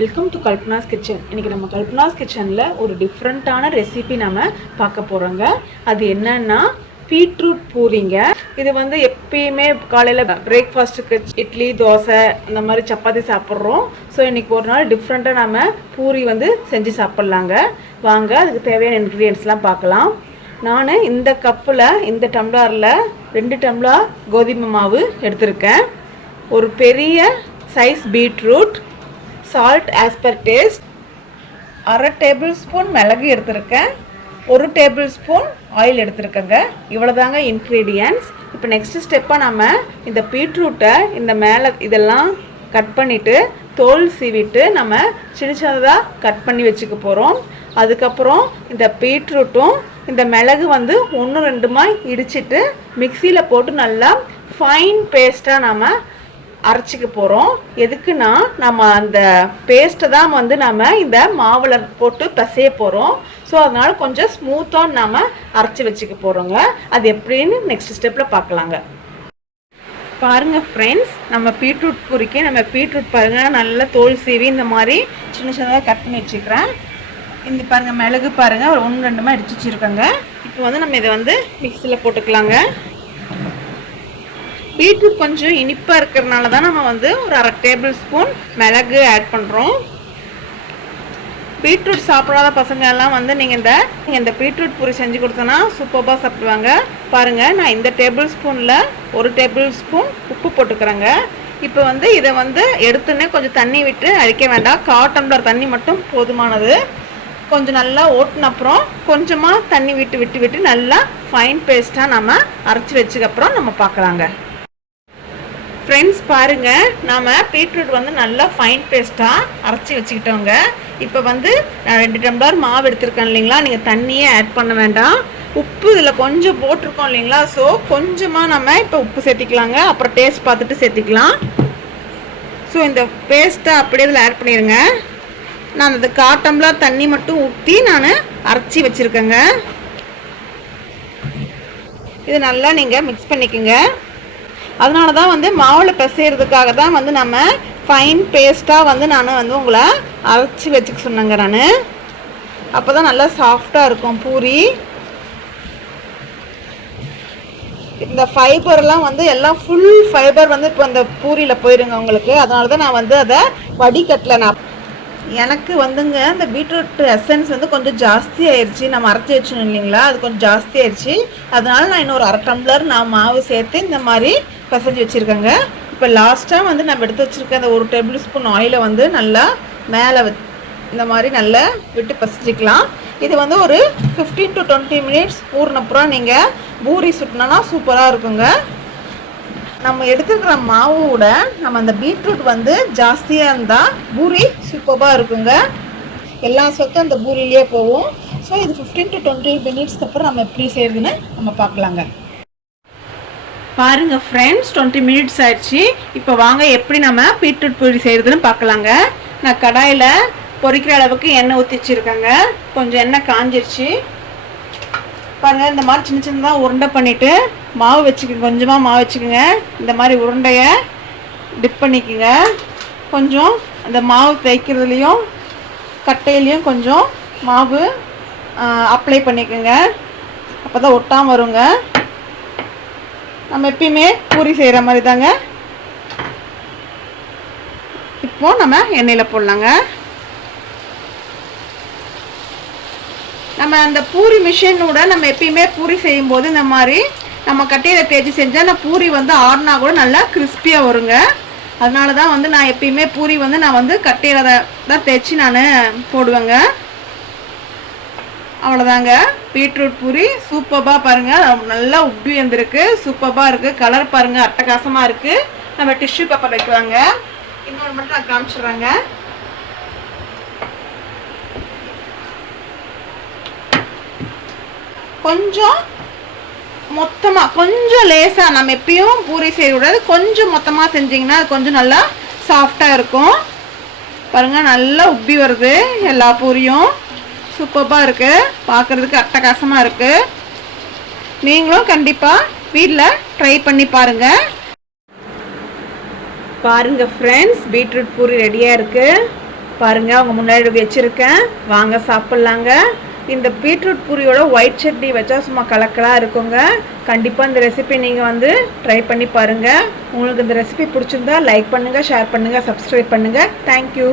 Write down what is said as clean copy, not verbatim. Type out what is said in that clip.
Welcome to Kalpana's kitchen. இன்றைக்கி நம்ம கல்பனாஸ் கிச்சனில் ஒரு டிஃப்ரெண்ட்டான ரெசிபி நம்ம பார்க்க போகிறோங்க. அது என்னன்னா பீட்ரூட் பூரிங்க. இது வந்து எப்பயுமே காலையில் பிரேக்ஃபாஸ்ட்டுக்கு இட்லி தோசை அந்த மாதிரி சப்பாத்தி சாப்பிட்றோம். ஸோ இன்றைக்கி ஒரு நாள் டிஃப்ரெண்ட்டாக நம்ம பூரி வந்து செஞ்சு சாப்பிட்லாங்க. வாங்க அதுக்கு தேவையான இன்க்ரீடியன்ட்ஸ்லாம் பார்க்கலாம். நான் இந்த கப்பில் இந்த டம்ளரில் 2 டம்ளர் கோதுமை மாவு எடுத்திருக்கேன். ஒரு பெரிய size beetroot, salt as per taste, 1/2 table spoon மிளகு எடுத்திருக்கேன், 1 டேபிள் ஸ்பூன் ஆயில் எடுத்திருக்கேங்க. இவ்வளோதாங்க இன்க்ரீடியன்ட்ஸ். இப்போ நெக்ஸ்ட் ஸ்டெப்பாக நம்ம இந்த பீட்ரூட்டை இந்த மேலே இதெல்லாம் கட் பண்ணிவிட்டு தோல் சீவிட்டு நம்ம சின்ன சின்னதாக கட் பண்ணி வச்சுக்க போகிறோம். அதுக்கப்புறம் இந்த பீட்ரூட்டும் இந்த மிளகு வந்து 1-2 இடிச்சிட்டு மிக்சியில் போட்டு நல்லா ஃபைன் பேஸ்ட்டாக நம்ம அரைச்சிக்க போகிறோம். எதுக்குன்னா நம்ம அந்த பேஸ்ட்டை தான் வந்து நம்ம இந்த மாவில் போட்டு பிசைய போகிறோம். ஸோ அதனால் கொஞ்சம் ஸ்மூத்தாக நம்ம அரைச்சி வச்சுக்க போகிறோங்க. அது எப்படின்னு நெக்ஸ்ட் ஸ்டெப்பில் பார்க்கலாங்க. பாருங்கள் ஃப்ரெண்ட்ஸ், நம்ம பீட்ரூட் பூரிக்கு நம்ம பீட்ரூட் பாருங்கள் நல்லா தோல் சீவி இந்த மாதிரி சின்ன சின்னதாக கட் பண்ணி வச்சுக்கிறேன். இந்த பாருங்கள் மிளகு பாருங்கள் ஒரு 1-2 இடிச்சு வச்சுருக்கோங்க. இப்போ வந்து நம்ம இதை வந்து மிக்சியில் போட்டுக்கலாங்க. பீட்ரூட் கொஞ்சம் இனிப்பாக இருக்கிறதுனால தான் நம்ம வந்து ஒரு 1/2 டேபிள் ஸ்பூன் மிளகு ஆட் பண்ணுறோம். பீட்ரூட் சாப்பிடாத பசங்க எல்லாம் வந்து நீங்கள் இந்த பீட்ரூட் பூரி செஞ்சு கொடுத்தோன்னா சூப்பராக சாப்பிடுவாங்க. பாருங்கள், நான் இந்த டேபிள் ஸ்பூனில் 1 டேபிள் ஸ்பூன் உப்பு போட்டுக்கிறேங்க. இப்போ வந்து இதை வந்து எடுத்துன்னே கொஞ்சம் தண்ணி விட்டு அழிக்க வேண்டாம். 1/4 டம்ளர் தண்ணி மட்டும் போதுமானது. கொஞ்சம் நல்லா ஓட்டின அப்புறம் கொஞ்சமாக தண்ணி விட்டு நல்லா ஃபைன் பேஸ்ட்டாக நம்ம அரைச்சி வச்சுக்கப்புறம் நம்ம பார்க்கலாங்க. ஃப்ரெண்ட்ஸ் பாருங்கள், நாம் பீட்ரூட் வந்து நல்லா ஃபைன் பேஸ்ட்டாக அரைச்சி வச்சுக்கிட்டோங்க. இப்போ வந்து நான் 2 டம்ளர் மாவு எடுத்துருக்கேன் இல்லைங்களா, நீங்கள் தண்ணியே ஆட் பண்ண வேண்டாம். உப்பு இதில் கொஞ்சம் போட்டிருக்கோம் இல்லைங்களா, ஸோ கொஞ்சமாக நம்ம இப்போ உப்பு சேர்த்திக்கலாங்க. அப்புறம் டேஸ்ட் பார்த்துட்டு சேர்த்திக்கலாம். ஸோ இந்த பேஸ்ட்டை அப்படியே இதில் ஆட் பண்ணிடுங்க. நான் அந்த 1/4 டம்ளர் தண்ணி மட்டும் ஊற்றி நான் அரைச்சி வச்சுருக்கேங்க. இது நல்லா நீங்கள் மிக்ஸ் பண்ணிக்கோங்க. அதனால தான் வந்து மாவில் பிசைகிறதுக்காக தான் வந்து நம்ம ஃபைன் பேஸ்ட்டாக வந்து நான் வந்து உங்களை அரைச்சி வச்சுக்க சொன்னேங்க. நான் அப்போ தான் நல்லா சாஃப்டாக இருக்கும் பூரி. இந்த ஃபைபர்லாம் வந்து எல்லாம் ஃபுல் ஃபைபர் வந்து இப்போ அந்த பூரியில் போயிருங்க உங்களுக்கு. அதனால தான் நான் வந்து அதை வடிகட்டல. நான் எனக்கு வந்துங்க இந்த பீட்ரூட் எசன்ஸ் வந்து கொஞ்சம் ஜாஸ்தி ஆயிடுச்சு. நம்ம அரைச்சி வச்சோம் இல்லைங்களா, அது கொஞ்சம் ஜாஸ்தி ஆயிடுச்சு. அதனால நான் இன்னொரு 1/2 டம்ளர் நான் மாவு சேர்த்து இந்த மாதிரி பிசைஞ்சு வச்சுருக்கேங்க. இப்போ லாஸ்ட்டாக வந்து நம்ம எடுத்து வச்சுருக்க அந்த 1 டேபிள் ஸ்பூன் ஆயிலை வந்து நல்லா மேலே இந்த மாதிரி நல்லா விட்டு பிசைஞ்சிக்கலாம். இது வந்து ஒரு 15 to 20 மினிட்ஸ் ஊறினப்புறம் நீங்கள் பூரி சுட்டினா சூப்பராக இருக்குங்க. நம்ம எடுத்துக்கிற மாவோட நம்ம அந்த பீட்ரூட் வந்து ஜாஸ்தியாக இருந்தால் பூரி சூப்பராக இருக்குங்க. எல்லா சொத்தும் அந்த பூரியிலே போகும். ஸோ இது 15 to 20 மினிட்ஸ்க்கு அப்புறம் நம்ம எப்படி செய்யறதுன்னு நம்ம பார்க்கலாங்க. பாருங்கள் ஃப்ரெண்ட்ஸ், 20 மினிட்ஸ் ஆயிடுச்சு. இப்போ வாங்க எப்படி நம்ம பீட்ரூட் பூரி செய்கிறதுன்னு பார்க்கலாங்க. நான் கடாயில் பொரிக்கிற அளவுக்கு எண்ணெய் ஊற்றி வச்சுருக்கேங்க. கொஞ்சம் எண்ணெய் காஞ்சிருச்சு. பாருங்கள், இந்த மாதிரி சின்ன சின்னதாக உருண்டை பண்ணிவிட்டு மாவு வச்சுக்கோங்க. கொஞ்சமாக மாவு வச்சுக்கோங்க. இந்த மாதிரி உருண்டையை டிப் பண்ணிக்கோங்க. கொஞ்சம் அந்த மாவு தேய்க்கிறதுலையும் கட்டையிலையும் கொஞ்சம் மாவு அப்ளை பண்ணிக்கோங்க. அப்போ தான் ஒட்டாமல் வருங்க. நம்ம எப்பயுமே பூரி செய்கிற மாதிரி தாங்க. இப்போ நம்ம எண்ணெயில் போடலாங்க. நம்ம அந்த பூரி மிஷினோட நம்ம எப்பயுமே பூரி செய்யும்போது இந்த மாதிரி நம்ம கட்டையில் தேய்ச்சி செஞ்சால் அந்த பூரி வந்து ஆறுனா கூட நல்லா கிறிஸ்பியாக வருங்க. அதனால தான் வந்து நான் எப்பயுமே பூரி வந்து நான் வந்து கட்டையில் தான் தேய்ச்சி நான் போடுவேங்க. அவ்வளோதாங்க, பீட்ரூட் பூரி சூப்பராக பாருங்கள், நல்லா உப்பி வந்துருக்கு. சூப்பராக இருக்குது. கலர் பாருங்கள், அட்டகாசமாக இருக்குது. நம்ம டிஷ்யூ பேப்பர் வைக்கலாங்க. இன்னொரு மட்டும் நான் காமிச்சிடுறேங்க. கொஞ்சம் மொத்தமாக கொஞ்சம் லேசாக, நம்ம எப்பயும் பூரி செய்யக்கூடாது, கொஞ்சம் மொத்தமாக செஞ்சிங்கன்னா அது கொஞ்சம் நல்லா சாஃப்டாக இருக்கும். பாருங்கள், நல்லா உப்பி வருது. எல்லா பூரியும் சூப்பராக இருக்குது. பார்க்குறதுக்கு அட்டகாசமாக இருக்குது. நீங்களும் கண்டிப்பாக வீட்டில் ட்ரை பண்ணி பாருங்கள். பாருங்கள் ஃப்ரெண்ட்ஸ், பீட்ரூட் பூரி ரெடியாக இருக்குது. பாருங்கள் அவங்க முன்னாடி வச்சுருக்கேன், வாங்க சாப்பிட்லாங்க. இந்த பீட்ரூட் பூரியோட ஒயிட் சட்னி வச்சா சும்மா கலக்கலாக இருக்குங்க. கண்டிப்பாக இந்த ரெசிபி நீங்கள் வந்து ட்ரை பண்ணி பாருங்கள். உங்களுக்கு இந்த ரெசிபி பிடிச்சிருந்தா லைக் பண்ணுங்கள், ஷேர் பண்ணுங்கள், சப்ஸ்கிரைப் பண்ணுங்கள். தேங்க்யூ.